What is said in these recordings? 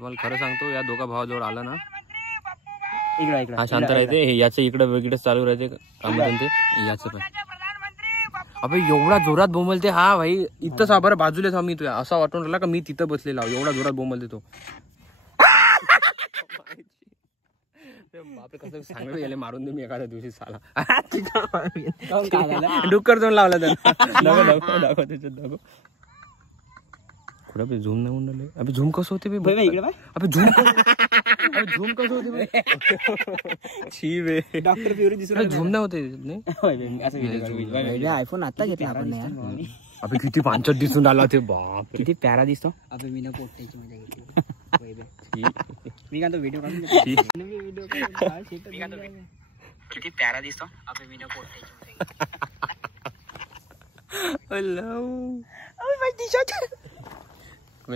तुम्हाला खरं सांगतो, या दोघा भावाजवळ आला ना, इकडे हा शांत राहते, याचे इकडे वेगळं चालू राहते काम ते याचं पण. अबे एवढा जोरात बोंबलते हा भाई, इथं साबर बाजूला थांब, मी तुझ्या असा वाटून राहिला का मी तिथं बसलेला, एवढा जोरात बोंबलते तो. बापरे कसं सांगतो याला मारून दे मी एखाद्या दिवशी साला. डुक्कर जाऊन लावला त्याला. दाखव त्याच्यात दाखव. कुठं झूम नाही म्हणलं. अबे झूम कसं होते बे? अबे झूम कसं होते? छी बे डॉक्टर प्युरी दिसतो. झूम नाही होते नाही. आयफोन आता घेतला आपण. अबे किती पांचट दिसून आला ते, बाप किती प्यारा दिसतो. अबे मी ना पोटाची मजा घेतली. मी काय तो व्हिडिओ काढून किती प्यारा दिसतो. अबे मी ना पोटाची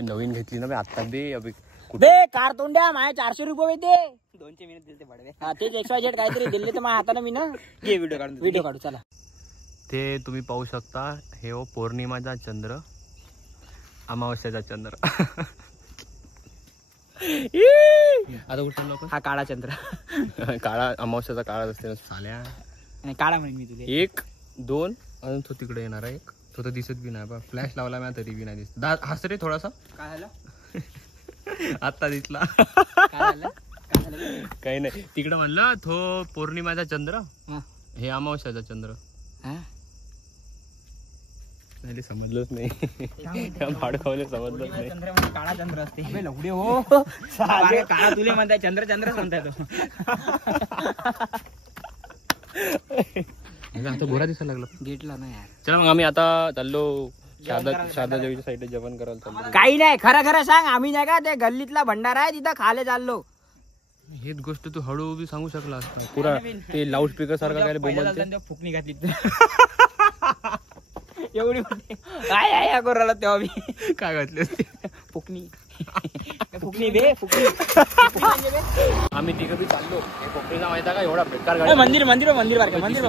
नवीन घेतली ना आता बे. अबे बे कार तोंड्या माझ्या 400 रुपये ते 200 मिनिट दिले ते बडवे. हा तेच XYZ काहीतरी दिले तर माझ्या हाताने मी ना घे व्हिडिओ काढू चला. ते तुम्ही पाहू शकता, हे हो पौर्णिमाचा चंद्र, अमावस्याचा चंद्र. आता कुठे लोक, हा काळा चंद्र. काळा अमावस्याचा काळा असते ना साल्या. आणि काळा म्हणून मी तुले 1 2 अजून तो तिकडे येणार आहे एक, तो तर दिसत बी नाही बा. फ्लॅश लावला मी तरी बी नाही दिसत. हस रे थोडासा. काय झालं आता दिसला. काही नाही. तिकडे म्हणलं तो पौर्णिमाचा चंद्र, हे अमावस्याचा चंद्र. नाही समजलंच नाही. भाडकावले समजलंच नाही. चंद्र म्हणजे काळा चंद्र असते. लवडे हो काळा तुले म्हणताय, चंद्र चंद्रच म्हणताय तो. आता गोरा दिसायला लागला. घेतला ना यार. चला मग आम्ही आता चाललो शारदा देवीच्या साईडला जेवण करायला चाललो. काही नाही, खरं सांग. आम्ही नाही का ते गल्लीतला भंडारा आहे तिथं खाले चाललो. हेच गोष्ट तू हळू बी सांगू शकला असता. पुरा ते लाऊड स्पीकर सारखा काय बोंबलते. फुकणी घातली एवढी काय कोराला तेव्हा मी काय घातली असते फुकणी. फुकणी बे फुकणी. आम्ही तिघं बी चाललो. हे कोकणीचा माहिती का एवढा बेकार गाडी. मंदिर बारके मंदिर.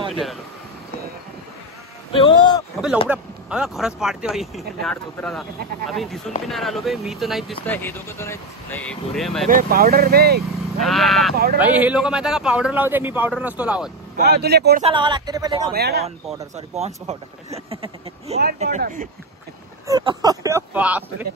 अबे लवड्या खरंच पाडते भाई. आम्ही दिसून बी नाही राहिलो बे. मी तर नाही दिसतंय, हे दोघं तर नाही गोरे पावडर बे. भाई हे लोक माहिती का पावडर लावते, मी पावडर नसतो लावत. तुला कोळसा लावा लागते रे पहिले. Powder sorry Pond's powder. बापरे.